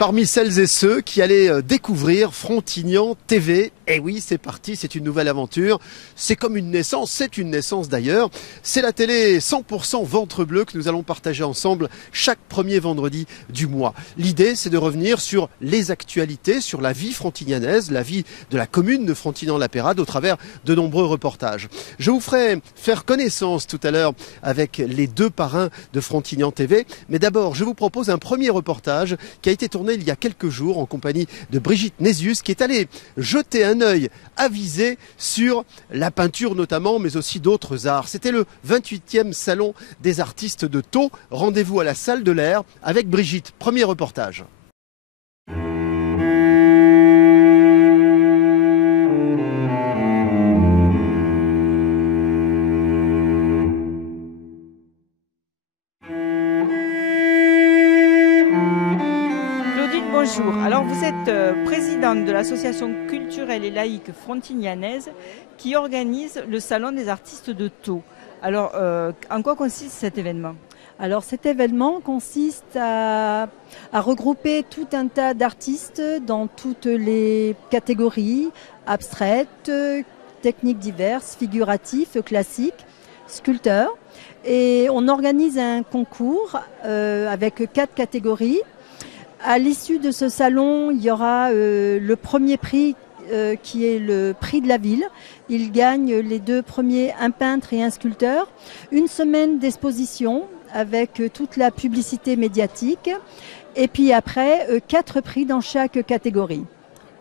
parmi celles et ceux qui allaient découvrir Frontignan TV. Et oui, c'est parti, c'est une nouvelle aventure. C'est comme une naissance, c'est une naissance d'ailleurs. C'est la télé 100% ventre bleu que nous allons partager ensemble chaque premier vendredi du mois. L'idée, c'est de revenir sur les actualités, sur la vie frontignanaise, la vie de la commune de Frontignan-la-Pérade au travers de nombreux reportages. Je vous ferai faire connaissance tout à l'heure avec les deux parrains de Frontignan TV. Mais d'abord, je vous propose un premier reportage qui a été tourné il y a quelques jours en compagnie de Brigitte Nézius qui est allée jeter un œil avisé sur la peinture notamment, mais aussi d'autres arts. C'était le 28e salon des artistes de Thau. Rendez-vous à la salle de l'air avec Brigitte. Premier reportage. Bonjour, alors vous êtes présidente de l'association culturelle et laïque frontignanaise qui organise le Salon des artistes de Thau. Alors, en quoi consiste cet événement ? Alors cet événement consiste à regrouper tout un tas d'artistes dans toutes les catégories, abstraites, techniques diverses, figuratifs, classiques, sculpteurs. Et on organise un concours avec 4 catégories. À l'issue de ce salon, il y aura le premier prix qui est le prix de la ville. Il gagne les 2 premiers, un peintre et un sculpteur. Une semaine d'exposition avec toute la publicité médiatique. Et puis après, 4 prix dans chaque catégorie.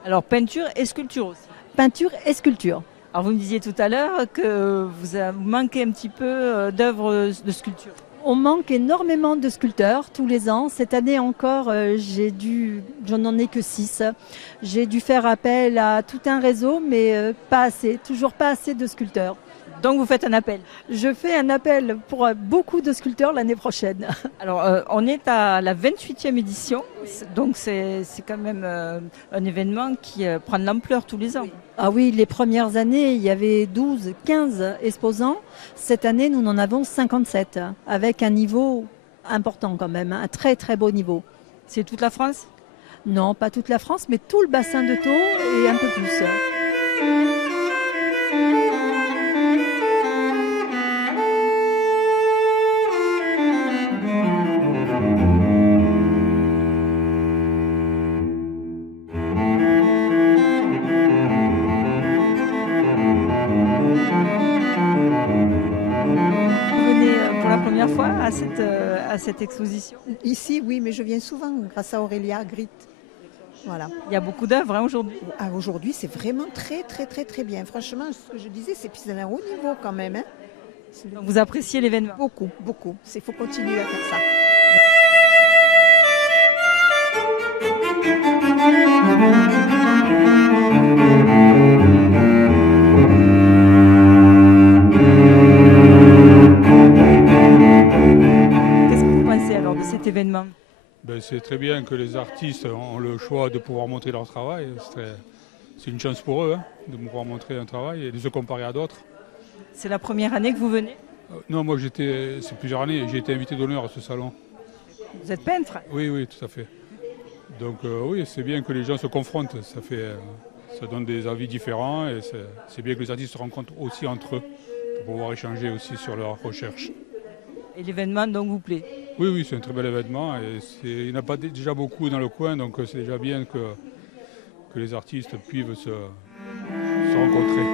Alors peinture et sculpture aussi. Peinture et sculpture. Alors vous me disiez tout à l'heure que vous manquez un petit peu d'œuvres de sculpture. On manque énormément de sculpteurs tous les ans. Cette année encore, je n'en ai que 6. J'ai dû faire appel à tout un réseau, mais pas assez, toujours pas assez de sculpteurs. Donc vous faites un appel ? Je fais un appel pour beaucoup de sculpteurs l'année prochaine. Alors on est à la 28e édition, donc c'est quand même un événement qui prend de l'ampleur tous les ans. Oui. Ah oui, les premières années, il y avait 12, 15 exposants. Cette année, nous en avons 57, avec un niveau important quand même, un très très beau niveau. C'est toute la France ? Non, pas toute la France, mais tout le bassin de Thau et un peu plus. À cette exposition ? Ici, oui, mais je viens souvent grâce à Aurélia Grit. Voilà. Il y a beaucoup d'œuvres aujourd'hui. Aujourd'hui, c'est vraiment très, très, très, très bien. Franchement, ce que je disais, c'est un haut niveau quand même. Hein. Donc vous appréciez l'événement ? Beaucoup, beaucoup. Il faut continuer à faire ça. Cet événement ? C'est très bien que les artistes ont le choix de pouvoir montrer leur travail. C'est une chance pour eux de pouvoir montrer un travail et de se comparer à d'autres. C'est la première année que vous venez ? Non, moi c'est plusieurs années. J'ai été invité d'honneur à ce salon. Vous êtes peintre ? Oui, tout à fait. Donc oui, c'est bien que les gens se confrontent. Ça donne des avis différents et c'est bien que les artistes se rencontrent aussi entre eux pour pouvoir échanger aussi sur leurs recherches. Et l'événement donc vous plaît ? Oui, c'est un très bel événement et il n'y en a pas déjà beaucoup dans le coin, donc c'est déjà bien que les artistes puissent se rencontrer.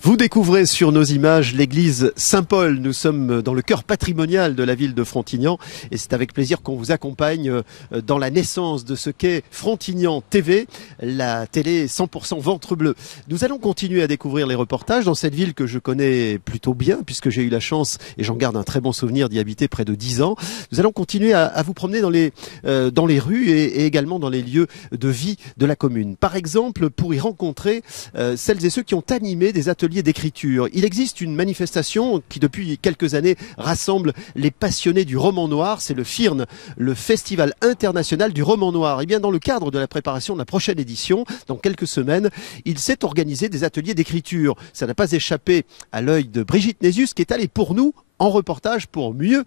Vous découvrez sur nos images l'église Saint-Paul. Nous sommes dans le cœur patrimonial de la ville de Frontignan et c'est avec plaisir qu'on vous accompagne dans la naissance de ce qu'est Frontignan TV, la télé 100% ventre bleu. Nous allons continuer à découvrir les reportages dans cette ville que je connais plutôt bien puisque j'ai eu la chance et j'en garde un très bon souvenir d'y habiter près de 10 ans. Nous allons continuer à vous promener dans les rues et également dans les lieux de vie de la commune. Par exemple, pour y rencontrer celles et ceux qui ont animé des ateliers d'écriture. Il existe une manifestation qui depuis quelques années rassemble les passionnés du roman noir, c'est le FIRN, le Festival international du roman noir. Et bien dans le cadre de la préparation de la prochaine édition, dans quelques semaines, il s'est organisé des ateliers d'écriture. Ça n'a pas échappé à l'œil de Brigitte Nézius qui est allée pour nous en reportage pour mieux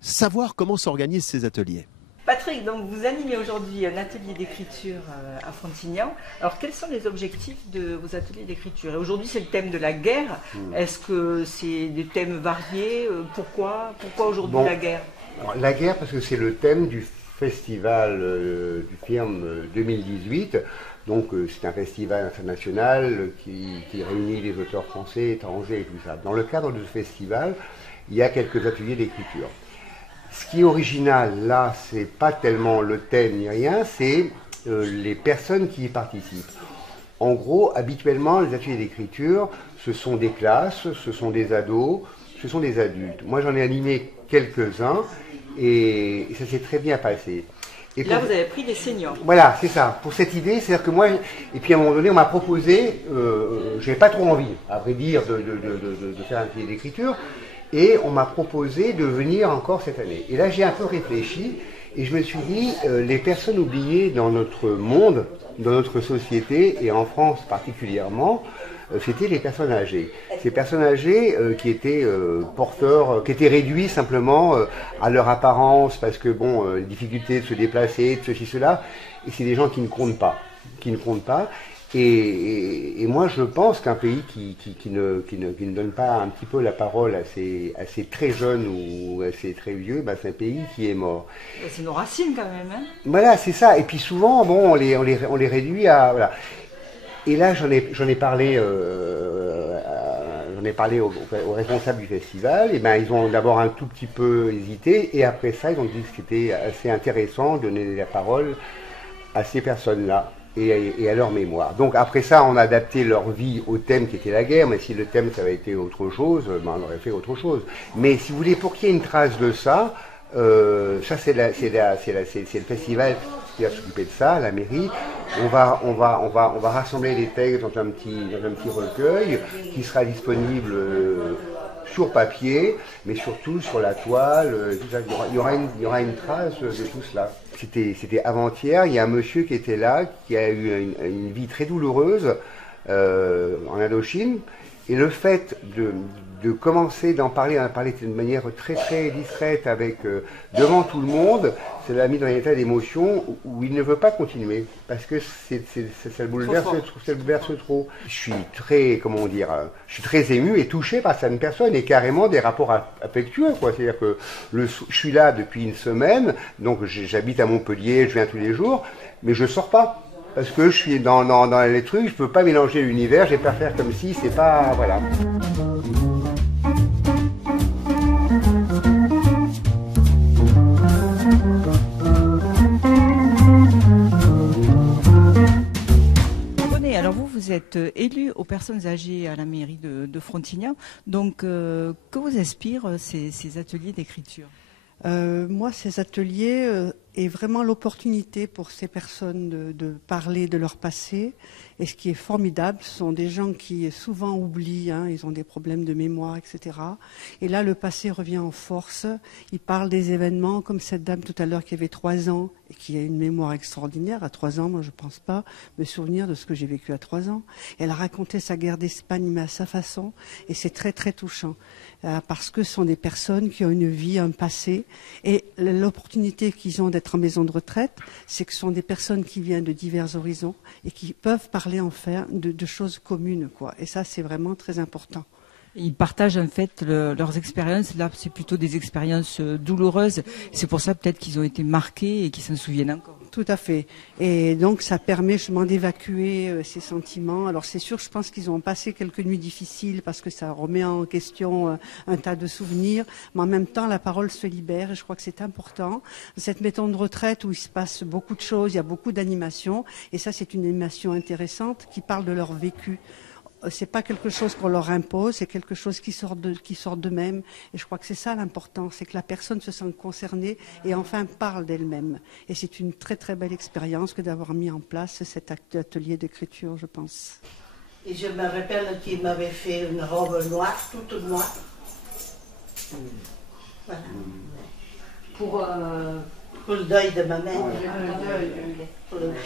savoir comment s'organisent ces ateliers. Patrick, donc vous animez aujourd'hui un atelier d'écriture à Frontignan. Alors quels sont les objectifs de vos ateliers d'écriture? Aujourd'hui c'est le thème de la guerre. Est-ce que c'est des thèmes variés? Pourquoi aujourd'hui la guerre? Alors, la guerre parce que c'est le thème du festival du FIRN 2018. Donc c'est un festival international qui réunit les auteurs français, étrangers et tout ça. Dans le cadre de ce festival, il y a quelques ateliers d'écriture. Ce qui est original là, c'est pas tellement le thème ni rien, c'est les personnes qui y participent. En gros, habituellement, les ateliers d'écriture, ce sont des classes, ce sont des ados, ce sont des adultes. Moi, j'en ai animé quelques-uns et ça s'est très bien passé. Et là, vous avez pris des seniors. Voilà, c'est ça. Pour cette idée, c'est-à-dire que moi, et puis à un moment donné, on m'a proposé, j'avais pas trop envie, à vrai dire, de faire un atelier d'écriture. Et on m'a proposé de venir encore cette année. Et là, j'ai un peu réfléchi et je me suis dit, les personnes oubliées dans notre monde, dans notre société et en France particulièrement, c'était les personnes âgées. Ces personnes âgées qui étaient porteurs, qui étaient réduits simplement à leur apparence parce que, bon, difficulté de se déplacer, de ceci, cela. Et c'est des gens qui ne comptent pas. Et moi, je pense qu'un pays qui ne donne pas un petit peu la parole à ces très jeunes ou à ces très vieux, bah, c'est un pays qui est mort. C'est nos racines quand même. Hein. Voilà, c'est ça. Et puis souvent, bon, on les réduit à... Voilà. Et là, j'en ai parlé aux responsables du festival. Et ben, ils ont d'abord un tout petit peu hésité. Et après ça, ils ont dit que c'était assez intéressant de donner la parole à ces personnes-là. Et à leur mémoire. Donc après ça, on a adapté leur vie au thème qui était la guerre, mais si le thème ça avait été autre chose, ben on aurait fait autre chose. Mais si vous voulez, pour qu'il y ait une trace de ça, ça c'est le festival qui va s'occuper de ça, la mairie. On va rassembler les textes dans un petit recueil qui sera disponible sur papier, mais surtout sur la toile, tout ça. Il y aura une trace de tout cela. C'était avant-hier, il y a un monsieur qui était là, qui a eu une vie très douloureuse en Indochine, et le fait de commencer d'en parler de manière très très discrète devant tout le monde, ça l'a mis dans un état d'émotion où il ne veut pas continuer, parce que ça le bouleverse trop. Je suis très, je suis très ému et touché par cette personne, et carrément des rapports affectueux, quoi. C'est-à-dire que je suis là depuis une semaine, donc j'habite à Montpellier, je viens tous les jours, mais je sors pas. Parce que je suis dans les trucs, je peux pas mélanger l'univers, je vais pas faire comme si, c'est pas... Voilà. Alors vous êtes élu aux personnes âgées à la mairie de Frontignan, donc que vous inspirent ces ateliers d'écriture? Moi, ces ateliers est vraiment l'opportunité pour ces personnes de parler de leur passé. Et ce qui est formidable, ce sont des gens qui souvent oublient, hein, ils ont des problèmes de mémoire, etc. Et là, le passé revient en force. Ils parlent des événements, comme cette dame tout à l'heure qui avait 3 ans et qui a une mémoire extraordinaire. À 3 ans, moi, je ne pense pas me souvenir de ce que j'ai vécu à 3 ans. Elle a raconté sa guerre d'Espagne, mais à sa façon. Et c'est très, très touchant. Parce que ce sont des personnes qui ont une vie, un passé. Et l'opportunité qu'ils ont d'être en maison de retraite, c'est que ce sont des personnes qui viennent de divers horizons et qui peuvent parler enfin de choses communes, quoi. Et ça, c'est vraiment très important. Ils partagent en fait leurs expériences. Là, c'est plutôt des expériences douloureuses. C'est pour ça peut-être qu'ils ont été marqués et qu'ils s'en souviennent encore. Tout à fait. Et donc, ça permet justement d'évacuer ces sentiments. Alors, c'est sûr, je pense qu'ils ont passé quelques nuits difficiles parce que ça remet en question un tas de souvenirs. Mais en même temps, la parole se libère et je crois que c'est important. Cette maison de retraite où il se passe beaucoup de choses, il y a beaucoup d'animations. Et ça, c'est une animation intéressante qui parle de leur vécu. C'est pas quelque chose qu'on leur impose, c'est quelque chose qui sort d'eux-mêmes. Et je crois que c'est ça l'important, c'est que la personne se sente concernée et enfin parle d'elle-même. Et c'est une très très belle expérience que d'avoir mis en place cet atelier d'écriture, je pense. Et je me rappelle qu'il m'avait fait une robe noire, toute noire. Voilà. Pour le deuil de ma mère.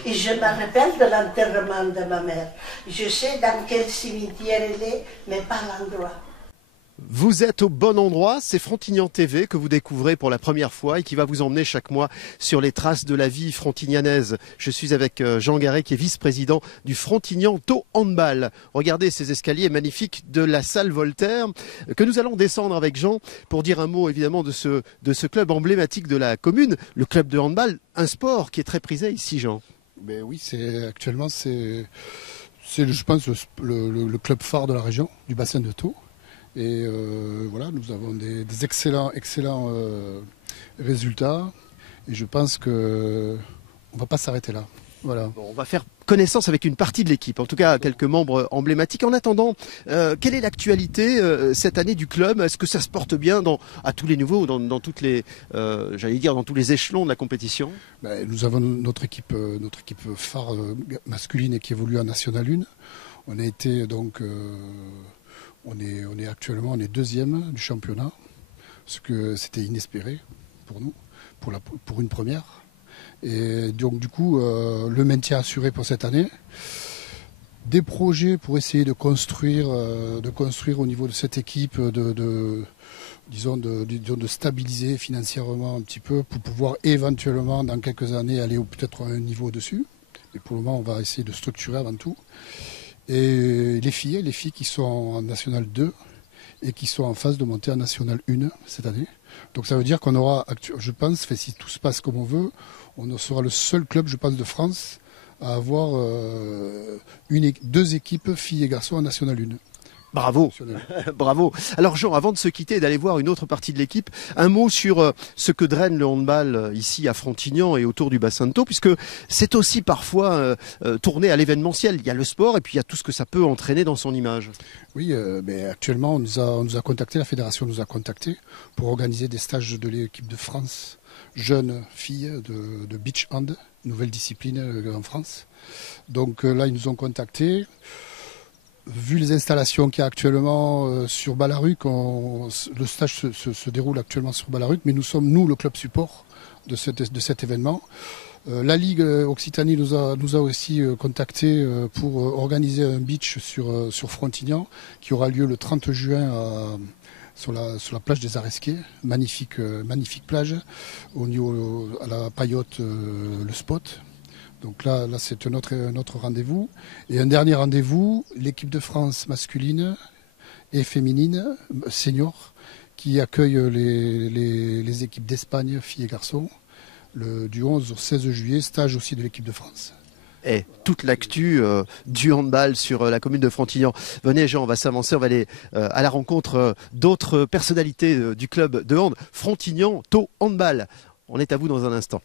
Et je me rappelle de l'enterrement de ma mère. Je sais dans quel cimetière elle est, mais pas l'endroit. Vous êtes au bon endroit, c'est Frontignan TV que vous découvrez pour la première fois et qui va vous emmener chaque mois sur les traces de la vie frontignanaise. Je suis avec Jean Garret qui est vice-président du Frontignan Tau Handball. Regardez ces escaliers magnifiques de la salle Voltaire que nous allons descendre avec Jean pour dire un mot évidemment de ce club emblématique de la commune, le club de handball, un sport qui est très prisé ici, Jean. Ben oui, actuellement c'est je pense le club phare de la région, du bassin de Thau. Et voilà, nous avons des excellents résultats. Et je pense qu'on ne va pas s'arrêter là. Voilà. Bon, on va faire connaissance avec une partie de l'équipe, en tout cas quelques membres emblématiques. En attendant, quelle est l'actualité cette année du club? Est-ce que ça se porte bien à tous les niveaux, dans toutes les, dans tous les échelons de la compétition? Nous avons notre équipe phare masculine qui évolue en National 1. On a été donc... On est actuellement deuxième du championnat, ce que c'était inespéré pour nous, pour une première. Et donc du coup, le maintien assuré pour cette année. Des projets pour essayer de construire au niveau de cette équipe, de stabiliser financièrement un petit peu pour pouvoir éventuellement dans quelques années aller peut-être un niveau au-dessus. Mais pour le moment, on va essayer de structurer avant tout. Et les filles qui sont en National 2 et qui sont en phase de monter en National 1 cette année. Donc ça veut dire qu'on aura, je pense, si tout se passe comme on veut, on sera le seul club, je pense, de France à avoir deux équipes, filles et garçons, en National 1. Bravo, bravo. Alors Jean, avant de se quitter et d'aller voir une autre partie de l'équipe, un mot sur ce que draine le handball ici à Frontignan et autour du bassin de Thau, puisque c'est aussi parfois tourné à l'événementiel. Il y a le sport et puis il y a tout ce que ça peut entraîner dans son image. Oui, mais actuellement on nous a contacté, la fédération nous a contacté pour organiser des stages de l'équipe de France, jeunes filles de beach hand, nouvelle discipline en France. Donc là ils nous ont contactés. Vu les installations qu'il y a actuellement sur Ballaruc, le stage se déroule actuellement sur Ballaruc, mais nous sommes, le club support de cet événement. La Ligue Occitanie nous a aussi contactés pour organiser un beach sur Frontignan, qui aura lieu le 30 juin sur la plage des Aresquais. Magnifique plage, à la Paillote, le spot. Donc là c'est notre rendez-vous. Et un dernier rendez-vous, l'équipe de France masculine et féminine, senior, qui accueille les équipes d'Espagne, filles et garçons, du 11 au 16 juillet, stage aussi de l'équipe de France. Et toute l'actu du handball sur la commune de Frontignan. Venez Jean, on va s'avancer, on va aller à la rencontre d'autres personnalités du club de hand, Frontignan Tau Handball. On est à vous dans un instant.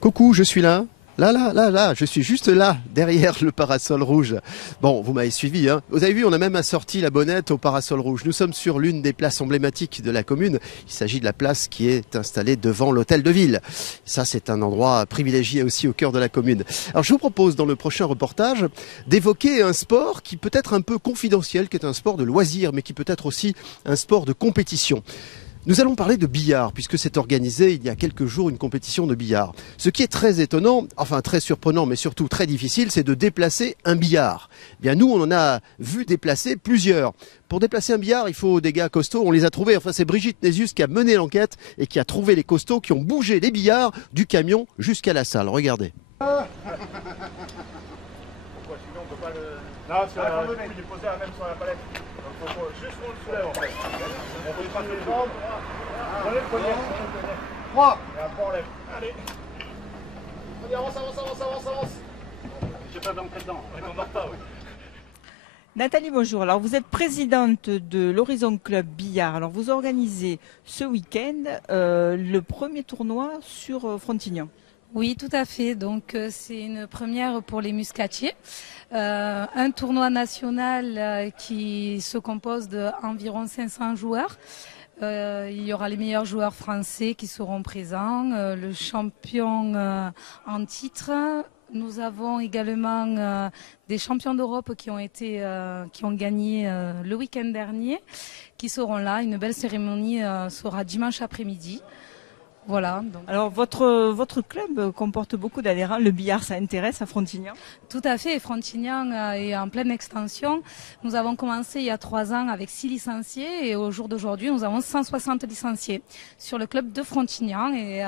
Coucou, je suis là. Là, je suis juste là, derrière le parasol rouge. Bon, vous m'avez suivi, hein. Vous avez vu, on a même assorti la bonnette au parasol rouge. Nous sommes sur l'une des places emblématiques de la commune. Il s'agit de la place qui est installée devant l'hôtel de ville. Ça, c'est un endroit privilégié aussi au cœur de la commune. Alors, je vous propose dans le prochain reportage d'évoquer un sport qui peut être un peu confidentiel, qui est un sport de loisir, mais qui peut être aussi un sport de compétition. Nous allons parler de billard, puisque s'est organisé il y a quelques jours une compétition de billard. Ce qui est très étonnant, enfin très surprenant, mais surtout très difficile, c'est de déplacer un billard. Eh bien, nous, on en a vu déplacer plusieurs. Pour déplacer un billard, il faut des gars costauds, on les a trouvés. Enfin, c'est Brigitte Nésius qui a mené l'enquête et qui a trouvé les costauds qui ont bougé les billards du camion jusqu'à la salle. Regardez. Pourquoi sinon on peut pas le... Non, parce qu'il est posé même sur la palette. Donc faut juste qu'on le soulève en fait. On peut frapper les jambes. Prenez le poignet. 3. Et après on lève. Allez. Allez, avance. J'ai pas d'entrée dedans. On est en retard, oui. Nathalie, bonjour. Alors, vous êtes présidente de l'Horizon Club Billard. Alors, vous organisez ce week-end le premier tournoi sur Frontignan. Oui, tout à fait. Donc, c'est une première pour les muscatiers. Un tournoi national qui se compose d'environ 500 joueurs. Il y aura les meilleurs joueurs français qui seront présents, le champion en titre. Nous avons également des champions d'Europe qui ont gagné le week-end dernier, qui seront là. Une belle cérémonie sera dimanche après-midi. Voilà. Donc. Alors votre club comporte beaucoup d'adhérents. Le billard, ça intéresse à Frontignan? Tout à fait. Frontignan est en pleine extension. Nous avons commencé il y a 3 ans avec 6 licenciés et au jour d'aujourd'hui, nous avons 160 licenciés sur le club de Frontignan. Et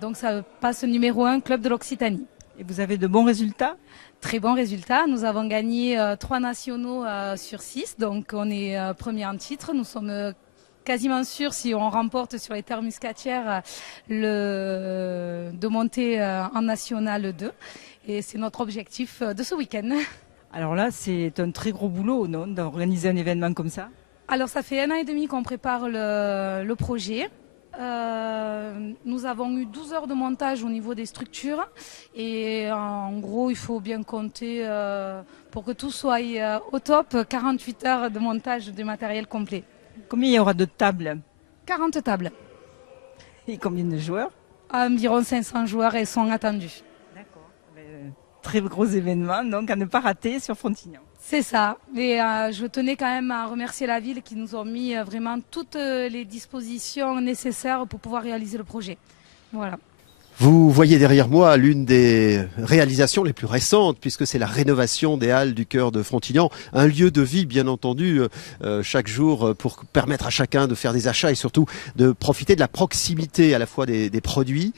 donc ça passe numéro 1 club de l'Occitanie. Et vous avez de bons résultats? Très bons résultats. Nous avons gagné 3 nationaux sur 6. Donc on est premier en titre. Nous sommes quasiment sûr, si on remporte sur les terres muscatières, de monter en National 2. Et c'est notre objectif de ce week-end. Alors là, c'est un très gros boulot, non, d'organiser un événement comme ça? Alors ça fait 1 an et demi qu'on prépare le projet. Nous avons eu 12 heures de montage au niveau des structures. Et en gros, il faut bien compter, pour que tout soit au top, 48 heures de montage du matériel complet. Combien il y aura de tables? 40 tables. Et combien de joueurs? Environ 500 joueurs et sont attendus. D'accord. Très gros événement, donc à ne pas rater sur Frontignan. C'est ça. Et je tenais quand même à remercier la ville qui nous a mis vraiment toutes les dispositions nécessaires pour pouvoir réaliser le projet. Voilà. Vous voyez derrière moi l'une des réalisations les plus récentes, puisque c'est la rénovation des Halles du cœur de Frontignan. Un lieu de vie, bien entendu, chaque jour, pour permettre à chacun de faire des achats et surtout de profiter de la proximité à la fois des produits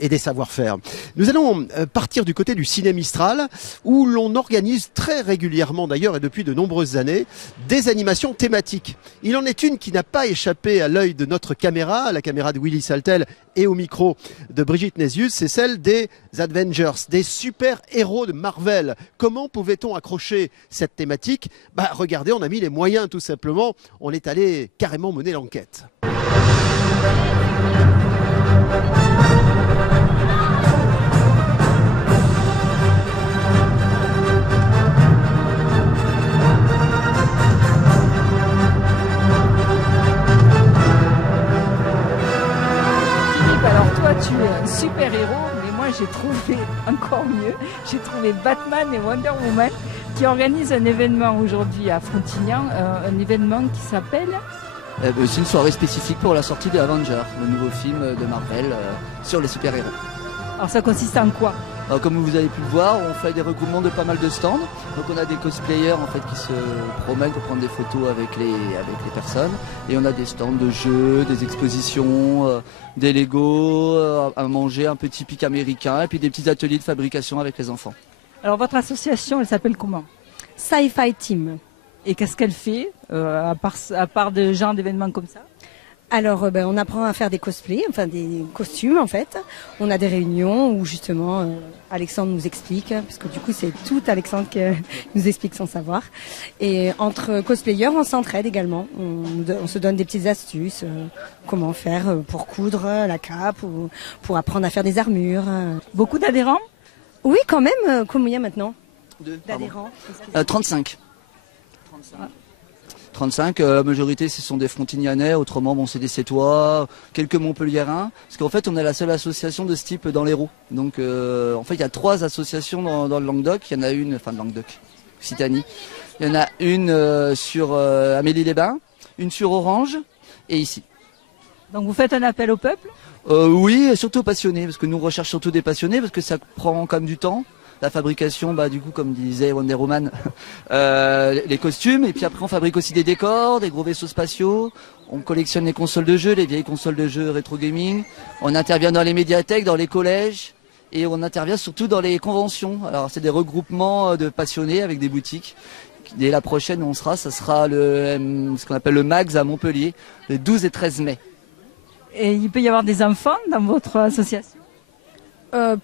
et des savoir-faire. Nous allons partir du côté du Ciné Mistral, où l'on organise très régulièrement d'ailleurs et depuis de nombreuses années des animations thématiques. Il en est une qui n'a pas échappé à l'œil de notre caméra, la caméra de Willy Saltel et au micro de Brigitte Nézius, c'est celle des Avengers, des super-héros de Marvel. Comment pouvait-on accrocher cette thématique? Regardez, on a mis les moyens tout simplement, on est allé carrément mener l'enquête. Tu es un super-héros, mais moi j'ai trouvé encore mieux. J'ai trouvé Batman et Wonder Woman qui organisent un événement aujourd'hui à Frontignan, un événement qui s'appelle... C'est une soirée spécifique pour la sortie de Avengers, le nouveau film de Marvel sur les super-héros. Alors ça consiste en quoi? Alors, comme vous avez pu le voir, on fait des regroupements de pas mal de stands. Donc on a des cosplayers en fait qui se promènent pour prendre des photos avec les personnes. Et on a des stands de jeux, des expositions, des Lego, à manger un peu typique américain, et puis des petits ateliers de fabrication avec les enfants. Alors votre association, elle s'appelle comment? Sci-Fi Team. Et qu'est-ce qu'elle fait, à part de genre d'événements comme ça? Alors, on apprend à faire des cosplays, enfin des costumes en fait. On a des réunions où justement Alexandre nous explique, parce que du coup c'est tout Alexandre qui nous explique son savoir. Et entre cosplayers, on s'entraide également. On se donne des petites astuces, comment faire pour coudre la cape ou pour apprendre à faire des armures. Beaucoup d'adhérents? Oui, quand même. Combien maintenant d'adhérents? 35. 35, la majorité ce sont des Frontignanais, autrement bon c'est des Sétois, quelques Montpelliérains, parce qu'en fait on est la seule association de ce type dans l'Hérault. Donc en fait il y a 3 associations dans le Languedoc, il y en a une, enfin le Languedoc, Occitanie, il y en a une sur Amélie-les-Bains, une sur Orange et ici. Donc vous faites un appel au peuple? Oui, et surtout aux passionnés, parce que nous on recherche surtout des passionnés, parce que ça prend quand même du temps. La fabrication, du coup, comme disait Wonder Woman, les costumes. Et puis après, on fabrique aussi des décors, des gros vaisseaux spatiaux. On collectionne les consoles de jeux, les vieilles consoles de jeux rétro gaming. On intervient dans les médiathèques, dans les collèges. Et on intervient surtout dans les conventions. Alors, c'est des regroupements de passionnés avec des boutiques. Dès la prochaine, ça sera ce qu'on appelle le MAGS à Montpellier, le 12 et 13 mai. Et il peut y avoir des enfants dans votre association?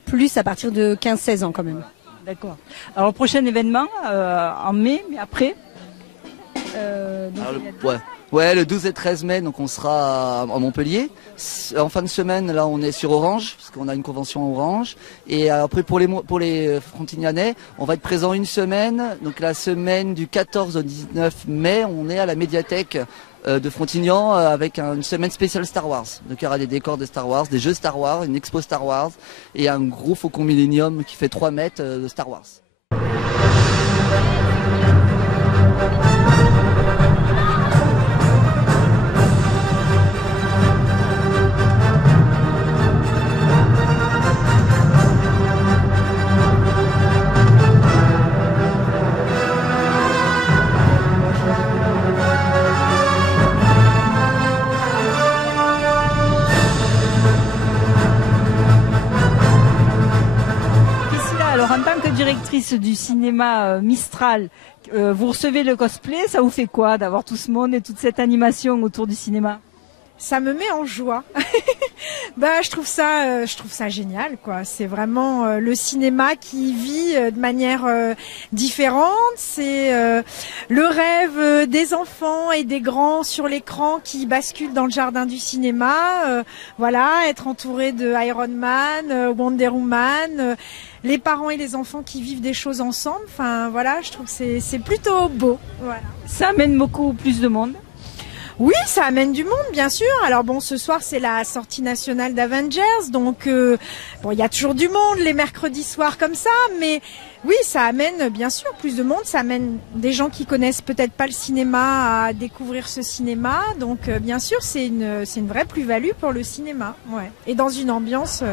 Plus à partir de 15-16 ans quand même. D'accord. Alors le prochain événement en mai, mais après le 12 et 13 mai, donc on sera à Montpellier. En fin de semaine, là on est sur Orange, parce qu'on a une convention à Orange. Et après pour les Frontignanais, on va être présent une semaine. Donc la semaine du 14 au 19 mai, on est à la médiathèque de Frontignan avec une semaine spéciale Star Wars. Donc il y aura des décors de Star Wars, des jeux Star Wars, une expo Star Wars et un gros Faucon Millenium qui fait 3 mètres de Star Wars. Alors, en tant que directrice du cinéma Mistral, vous recevez le cosplay, ça vous fait quoi d'avoir tout ce monde et toute cette animation autour du cinéma? Ça me met en joie. Je trouve ça génial, quoi. C'est vraiment le cinéma qui vit de manière différente. C'est le rêve des enfants et des grands sur l'écran qui basculent dans le jardin du cinéma. Voilà, être entouré de Iron Man, Wonder Woman, les parents et les enfants qui vivent des choses ensemble. Enfin, voilà, je trouve que c'est plutôt beau. Voilà. Ça amène beaucoup plus de monde. Oui, ça amène du monde, bien sûr. Alors bon, ce soir, c'est la sortie nationale d'Avengers, donc il y a toujours du monde les mercredis soirs comme ça, mais oui, ça amène bien sûr plus de monde. Ça amène des gens qui connaissent peut-être pas le cinéma à découvrir ce cinéma, donc bien sûr, c'est une vraie plus-value pour le cinéma, ouais. Et dans une ambiance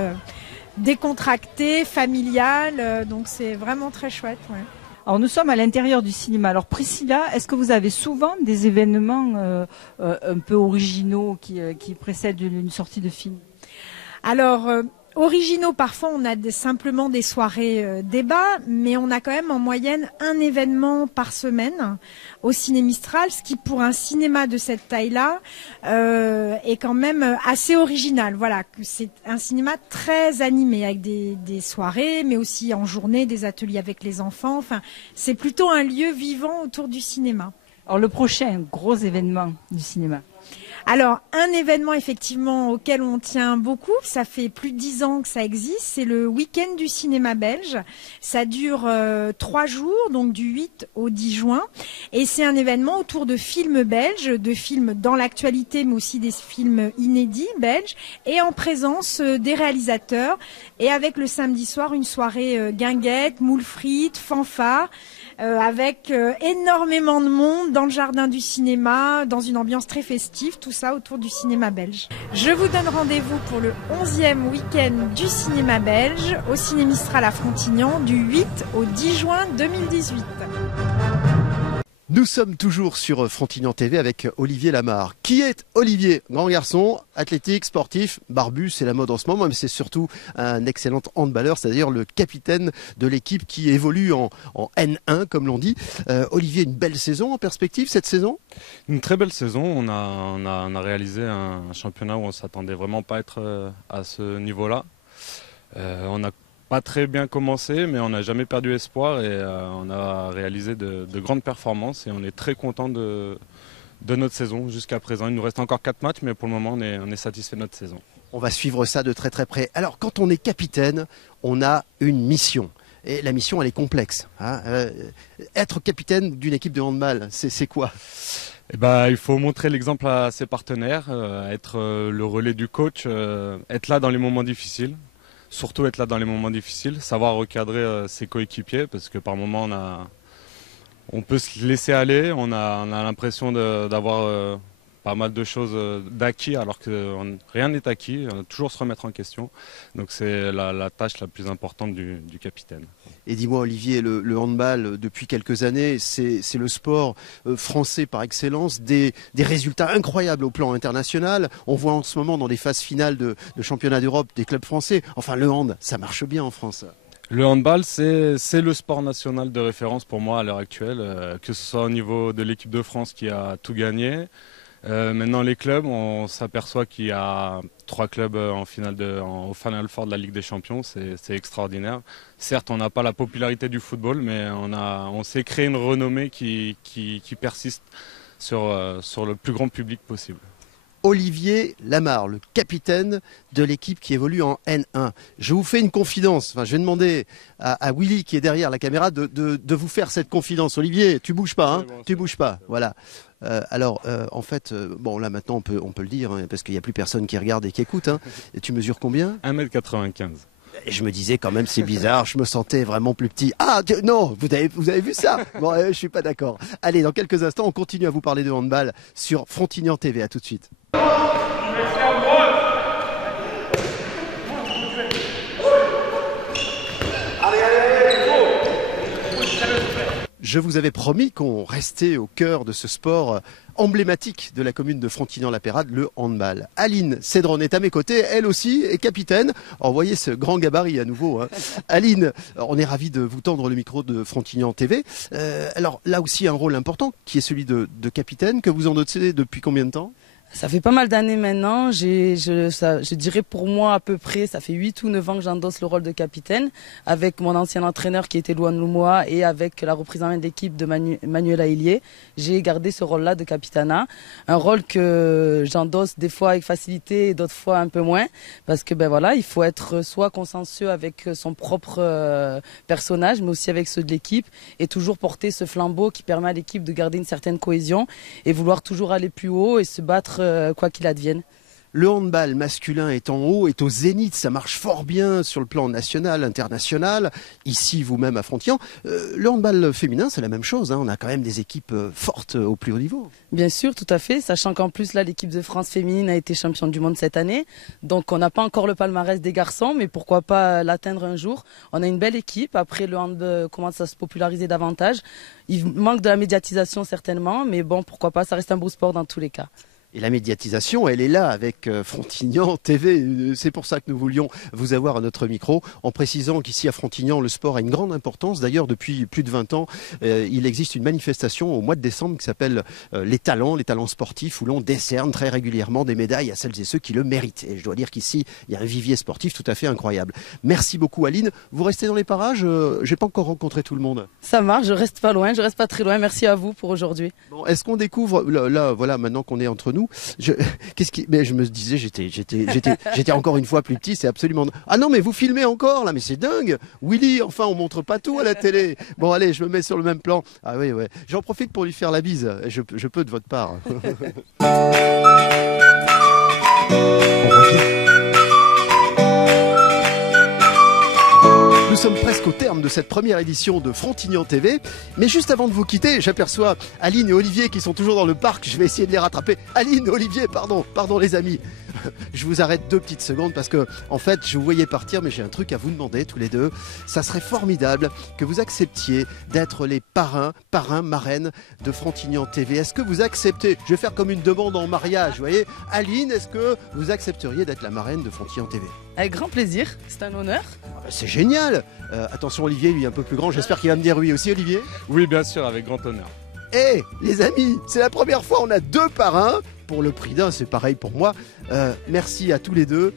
décontractée, familiale, donc c'est vraiment très chouette, ouais. Alors nous sommes à l'intérieur du cinéma. Alors Priscilla, est-ce que vous avez souvent des événements un peu originaux qui précèdent une sortie de film? Alors originaux, parfois on a simplement des soirées débats, mais on a quand même en moyenne un événement par semaine au Ciné Mistral, ce qui pour un cinéma de cette taille-là est quand même assez original. Voilà, c'est un cinéma très animé avec des soirées, mais aussi en journée des ateliers avec les enfants. Enfin, c'est plutôt un lieu vivant autour du cinéma. Alors le prochain gros événement du cinéma? Alors, un événement effectivement auquel on tient beaucoup, ça fait plus de 10 ans que ça existe, c'est le week-end du cinéma belge. Ça dure 3 jours, donc du 8 au 10 juin. Et c'est un événement autour de films belges, de films dans l'actualité, mais aussi des films inédits belges, et en présence des réalisateurs. Et avec le samedi soir, une soirée guinguette, moules frites, fanfare. Avec énormément de monde dans le jardin du cinéma, dans une ambiance très festive, tout ça autour du cinéma belge. Je vous donne rendez-vous pour le 11e week-end du cinéma belge au Ciné Mistral à Frontignan du 8 au 10 juin 2018. Nous sommes toujours sur Frontignan TV avec Olivier Lamarre. Qui est Olivier? Grand garçon, athlétique, sportif, barbu, c'est la mode en ce moment, mais c'est surtout un excellent handballeur, c'est-à-dire le capitaine de l'équipe qui évolue en N1, comme l'on dit. Olivier, une belle saison en perspective cette saison? Une très belle saison. On a réalisé un championnat où on ne s'attendait vraiment pas à être à ce niveau-là. On a pas très bien commencé, mais on n'a jamais perdu espoir et on a réalisé de grandes performances et on est très content de notre saison jusqu'à présent. Il nous reste encore 4 matchs, mais pour le moment, on est satisfait de notre saison. On va suivre ça de très très près. Alors, quand on est capitaine, on a une mission. Et la mission, elle est complexe. Hein. Être capitaine d'une équipe de handball, c'est quoi? Il faut montrer l'exemple à ses partenaires, être le relais du coach, être là dans les moments difficiles. Surtout être là dans les moments difficiles, savoir recadrer ses coéquipiers parce que par moments on peut se laisser aller, on a l'impression d'avoir pas mal de choses d'acquis alors que rien n'est acquis, toujours se remettre en question. Donc c'est la tâche la plus importante du capitaine. Et dis-moi Olivier, le handball depuis quelques années, c'est le sport français par excellence, des résultats incroyables au plan international. On voit en ce moment dans les phases finales de championnat d'Europe des clubs français. Enfin le hand, ça marche bien en France. Le handball, c'est le sport national de référence pour moi à l'heure actuelle, que ce soit au niveau de l'équipe de France qui a tout gagné. Maintenant les clubs, on s'aperçoit qu'il y a 3 clubs au Final Four de la Ligue des Champions, c'est extraordinaire. Certes, on n'a pas la popularité du football, mais on s'est créé une renommée qui persiste sur le plus grand public possible. Olivier Lamarre, le capitaine de l'équipe qui évolue en N1. Je vous fais une confidence. Enfin, je vais demander à Willy qui est derrière la caméra de vous faire cette confidence. Olivier, tu bouges pas, hein, tu bouges pas. Voilà. En fait, bon là maintenant on peut le dire hein, parce qu'il n'y a plus personne qui regarde et qui écoute. Hein. Et tu mesures combien? 1m95. Et je me disais quand même c'est bizarre, je me sentais vraiment plus petit. Ah non, vous avez vu ça? Bon, je suis pas d'accord. Allez, dans quelques instants, on continue à vous parler de handball sur Frontignan TV. À tout de suite. Je vous avais promis qu'on restait au cœur de ce sport emblématique de la commune de Frontignan-la-Pérade, le handball. Aline Cédron est à mes côtés, elle aussi est capitaine. Alors, vous voyez ce grand gabarit à nouveau. Hein. Aline, on est ravis de vous tendre le micro de Frontignan TV. Alors là aussi un rôle important qui est celui de capitaine, que vous endossez depuis combien de temps? Ça fait pas mal d'années maintenant, je dirais pour moi à peu près, ça fait 8 ou 9 ans que j'endosse le rôle de capitaine avec mon ancien entraîneur qui était Louane Loumois et avec la reprise en main d'équipe de Manuel Ailier. J'ai gardé ce rôle-là de capitana, un rôle que j'endosse des fois avec facilité et d'autres fois un peu moins parce que ben voilà, il faut être soit consensueux avec son propre personnage mais aussi avec ceux de l'équipe et toujours porter ce flambeau qui permet à l'équipe de garder une certaine cohésion et vouloir toujours aller plus haut et se battre quoi qu'il advienne. Le handball masculin est en haut, est au zénith, ça marche fort bien sur le plan national, international, ici vous-même à Frontignan. Le handball féminin, c'est la même chose, hein. On a quand même des équipes fortes au plus haut niveau. Bien sûr, tout à fait, sachant qu'en plus là l'équipe de France féminine a été championne du monde cette année, donc on n'a pas encore le palmarès des garçons, mais pourquoi pas l'atteindre un jour. On a une belle équipe, après le hand commence à se populariser davantage, il manque de la médiatisation certainement, mais bon pourquoi pas, ça reste un beau sport dans tous les cas. Et la médiatisation, elle est là avec Frontignan TV. C'est pour ça que nous voulions vous avoir à notre micro, en précisant qu'ici à Frontignan, le sport a une grande importance. D'ailleurs, depuis plus de 20 ans, il existe une manifestation au mois de décembre qui s'appelle les talents sportifs, où l'on décerne très régulièrement des médailles à celles et ceux qui le méritent. Et je dois dire qu'ici, il y a un vivier sportif tout à fait incroyable. Merci beaucoup Aline. Vous restez dans les parages, j'ai pas encore rencontré tout le monde. Ça marche, je reste pas loin, je reste pas très loin. Merci à vous pour aujourd'hui. Bon, est-ce qu'on découvre, là voilà, maintenant qu'on est entre nous, mais je me disais, j'étais encore une fois plus petit, c'est absolument... Ah non, mais vous filmez encore, là, mais c'est dingue. Willy, enfin, on montre pas tout à la télé. Bon, allez, je me mets sur le même plan. Ah oui, ouais. J'en profite pour lui faire la bise. Je peux de votre part. Nous sommes presque au terme de cette première édition de Frontignan TV, mais juste avant de vous quitter, j'aperçois Aline et Olivier qui sont toujours dans le parc, je vais essayer de les rattraper. Aline, Olivier, pardon les amis. Je vous arrête 2 petites secondes parce que, en fait, je vous voyais partir, mais j'ai un truc à vous demander tous les deux. Ça serait formidable que vous acceptiez d'être les parrains, marraines de Frontignan TV. Est-ce que vous acceptez? Je vais faire comme une demande en mariage, vous voyez. Aline, est-ce que vous accepteriez d'être la marraine de Frontignan TV? Avec grand plaisir, c'est un honneur. C'est génial. Attention Olivier, lui un peu plus grand, j'espère qu'il va me dire oui aussi Olivier. Oui bien sûr, avec grand honneur. Eh les amis, c'est la première fois on a 2 parrains. Pour le prix d'un, c'est pareil pour moi. Merci à tous les deux.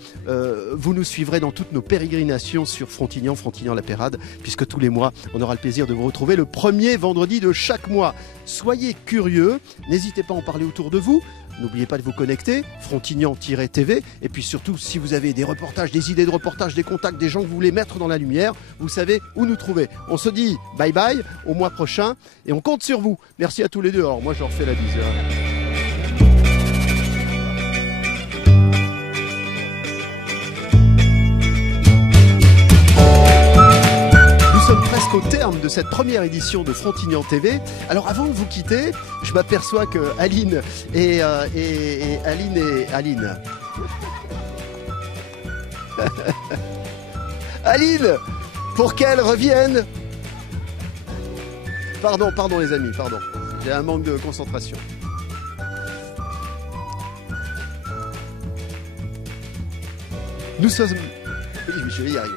Vous nous suivrez dans toutes nos pérégrinations sur Frontignan-la-Pérade, puisque tous les mois, on aura le plaisir de vous retrouver le premier vendredi de chaque mois. Soyez curieux, n'hésitez pas à en parler autour de vous. N'oubliez pas de vous connecter, Frontignan-TV. Et puis surtout, si vous avez des reportages, des idées de reportages, des contacts, des gens que vous voulez mettre dans la lumière, vous savez où nous trouver. On se dit bye bye, au mois prochain, et on compte sur vous. Merci à tous les deux. Alors moi, je leur fais la bise. Presque au terme de cette première édition de Frontignan TV. Alors avant de vous quitter, je m'aperçois que Aline et Aline. Aline, pour qu'elle revienne. Pardon les amis, pardon. J'ai un manque de concentration. Nous sommes... Oui, je vais y arriver.